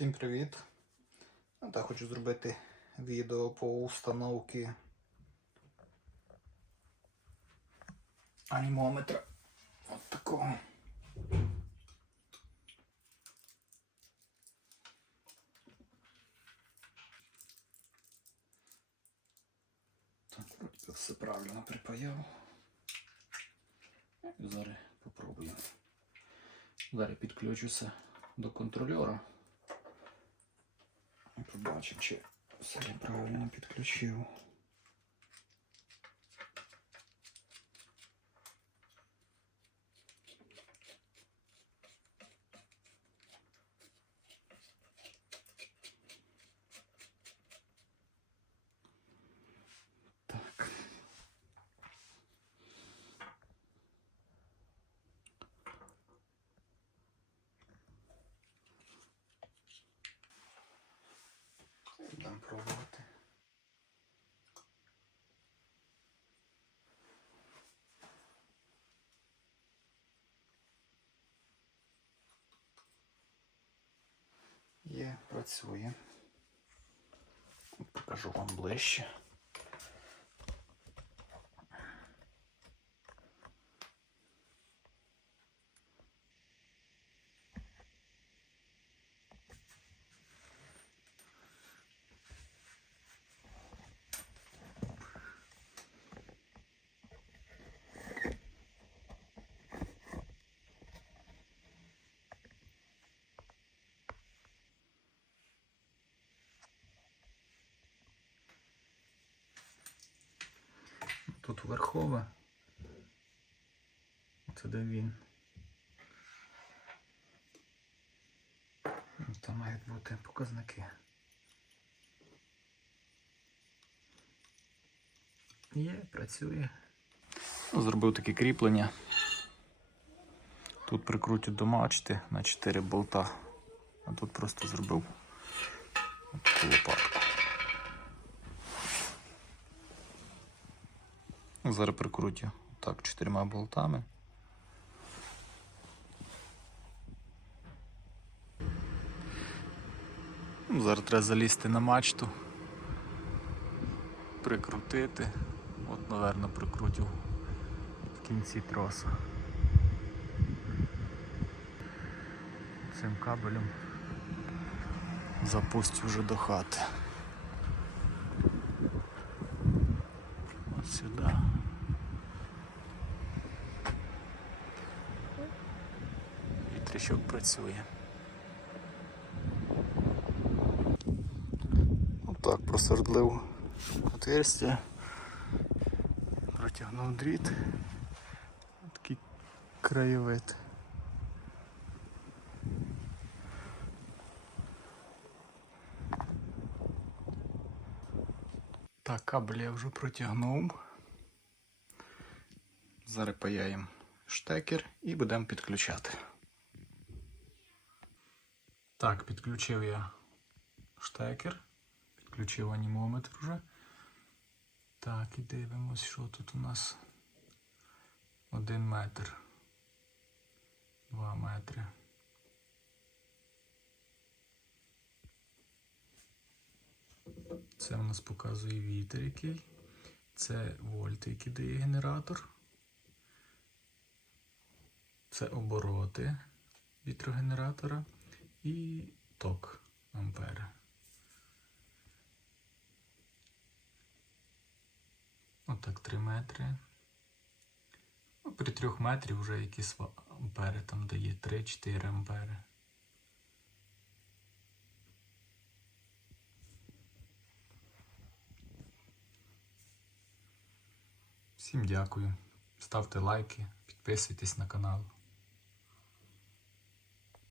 Всім привіт! Ну, хочу зробити відео по установці анімометра. От такого. Так, вроді все правильно припаяв. І зараз попробую. Зараз підключуся до контрольора. І побачимо, чи все я правильно підключив. Так. Будемо пробувати. Є, працює. Покажу вам ближче. Тут верхове. Це де він. Ну, Там мають бути показники. Є, працює. Зробив таке кріплення. Тут прикрутю до мачти на 4 болта. А тут просто зробив таку лопатку. Зараз прикрутю так чотирма болтами. Ну, Зараз треба залізти на мачту, прикрутити. От, напевно, прикрутю в кінці троса. Цим кабелем запустю вже до хати. Вітрячок працює. Отак просвердлив отверстя, протягнув дріт. Такий краєвид. Так, кабель я вже протягнув. Зараз паяємо штекер і будемо підключати. Так, підключив я штекер, підключив анімометр вже. Так, і дивимось, що тут у нас 1 метр. 2 метри. Це у нас показує вітер який. Це вольти, які дає генератор. Це обороти вітрогенератора і ток ампери. Отак 3 метри. Ну, при 3 метрі вже якісь ампери там дає 3-4 ампери. Всім дякую. Ставте лайки, підписуйтесь на канал.